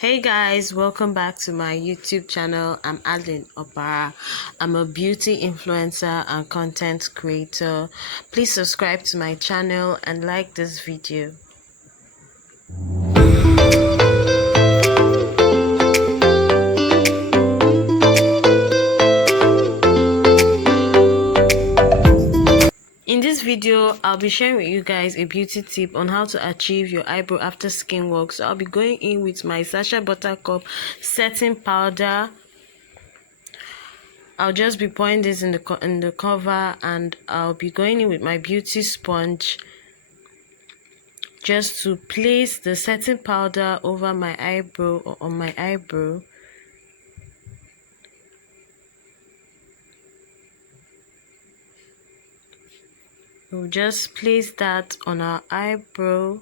Hey guys, welcome back to my YouTube channel. I'm Adeline Obara. I'm a beauty influencer and content creator. Please subscribe to my channel and like this video. In this video, I'll be sharing with you guys a beauty tip on how to achieve your eyebrow after skin work. So I'll be going in with my Sacha Buttercup setting powder. I'll just be pouring this in the cover, and I'll be going in with my beauty sponge just to place the setting powder over my eyebrow or on my eyebrow. We'll just place that on our eyebrow,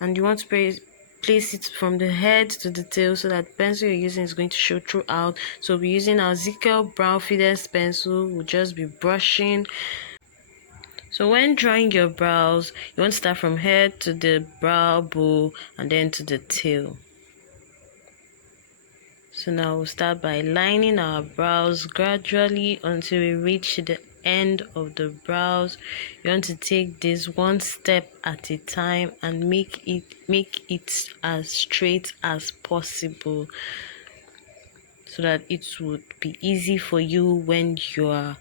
and you want to place it from the head to the tail so that the pencil you're using is going to show throughout. So we'll be using our Brown Fidesz pencil. We'll just be brushing. So when drawing your brows, you want to start from head to the brow bone and then to the tail. So now we'll start by lining our brows gradually until we reach the end of the brows. You want to take this one step at a time and make it as straight as possible so that it would be easy for you when you are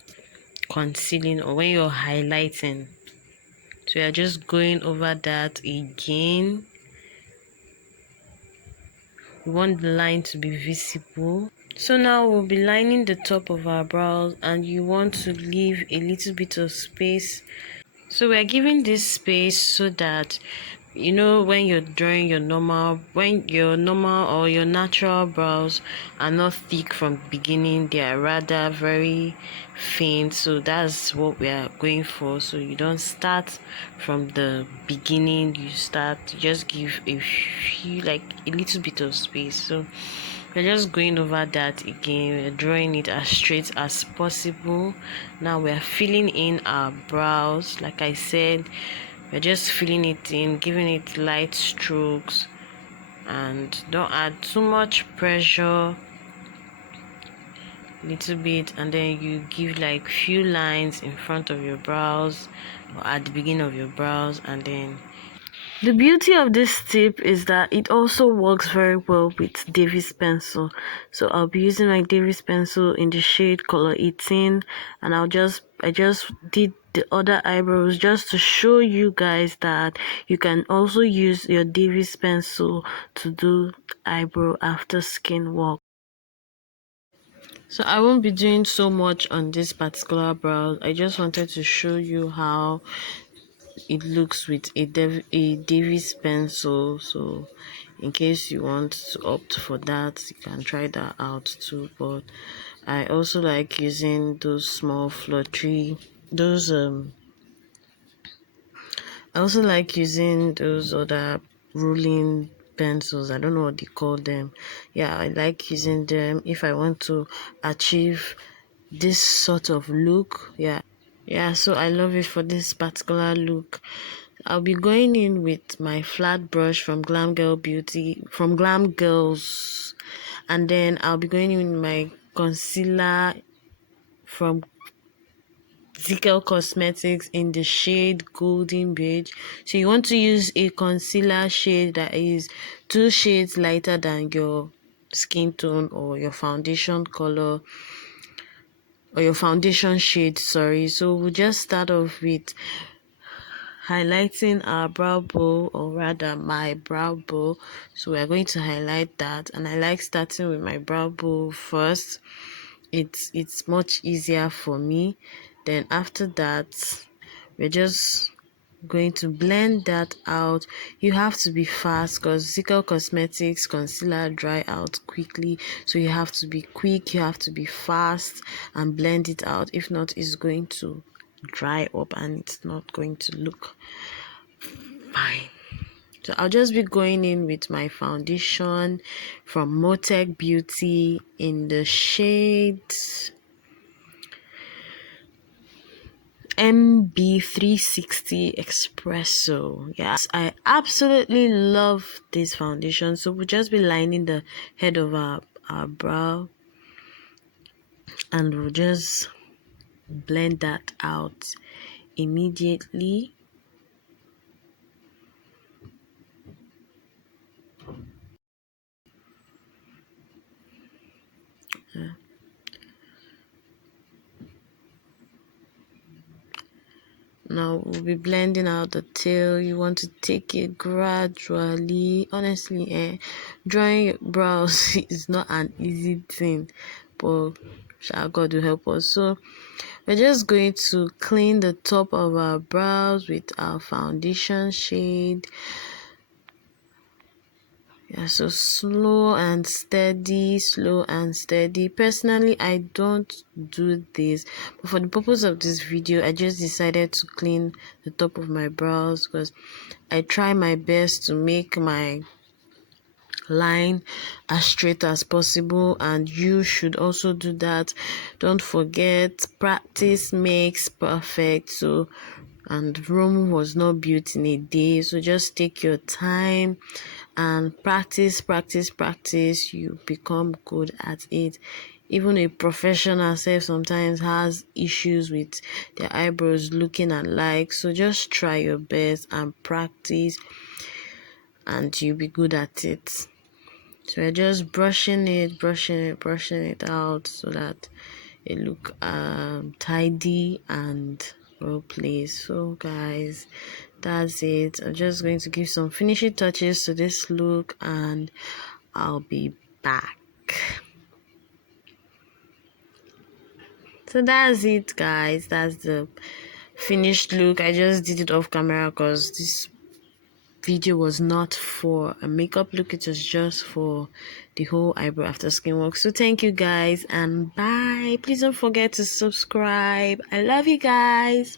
concealing or when you're highlighting. So we are just going over that again. We want the line to be visible. So now we'll be lining the top of our brows, and you want to leave a little bit of space. So we're giving this space so that when you're drawing your normal or your natural brows are not thick from the beginning, they are rather very faint. So that's what we are going for. So you don't start from the beginning, you just give a little bit of space. So we're just going over that again. We're drawing it as straight as possible. Now we're filling in our brows. Like I said, we're just filling it in, giving it light strokes, and don't add too much pressure. Little bit, and then you give like few lines in front of your brows or at the beginning of your brows. And then the beauty of this tip is that it also works very well with Davis pencil. So I'll be using my Davis pencil in the shade color 18, and I just did the other eyebrows just to show you guys that you can also use your Davis pencil to do eyebrow after skin work. So I won't be doing so much on this particular brow. I just wanted to show you how it looks with a Davis pencil. So in case you want to opt for that, you can try that out too. But I also like using those small fluttery, I also like using those other ruling pencils. I don't know what they call them. Yeah, I like using them if I want to achieve this sort of look. Yeah, so I love it for this particular look. I'll be going in with my flat brush from Glam Girls, and then I'll be going in with my concealer from Cosmetics in the shade Golden Beige. So you want to use a concealer shade that is 2 shades lighter than your skin tone or your foundation color or your foundation shade, sorry. So we'll just start off with highlighting our brow bone, or rather my brow bone. So we're going to highlight that, and I like starting with my brow bone first. It's much easier for me. Then after that, we're just going to blend that out. You have to be fast because Cosmetics concealer dry out quickly, so you have to be quick, you have to be fast and blend it out. If not, it's going to dry up and it's not going to look fine. So I'll just be going in with my foundation from Motec Beauty in the shade MB360 Espresso. Yes, I absolutely love this foundation. So we'll just be lining the head of our brow, and we'll just blend that out immediately. Now we'll be blending out the tail. You want to take it gradually. Honestly, drawing your brows is not an easy thing, but shall God will help us. So we're just going to clean the top of our brows with our foundation shade. Yeah, so slow and steady, slow and steady. Personally, I don't do this, but for the purpose of this video, I just decided to clean the top of my brows because I try my best to make my line as straight as possible, and you should also do that. Don't forget, practice makes perfect. So, and Rome was not built in a day, so just take your time and practice. You become good at it. Even a professional self sometimes has issues with their eyebrows looking alike, so just try your best and practice, and you'll be good at it. So we're just brushing it out so that it look tidy and well placed. So guys, that's it. I'm just going to give some finishing touches to this look, and I'll be back. So that's it, guys. That's the finished look. I just did it off camera because this video was not for a makeup look, it was just for the whole eyebrow after skin work. So thank you guys, and bye. Please don't forget to subscribe. I love you guys.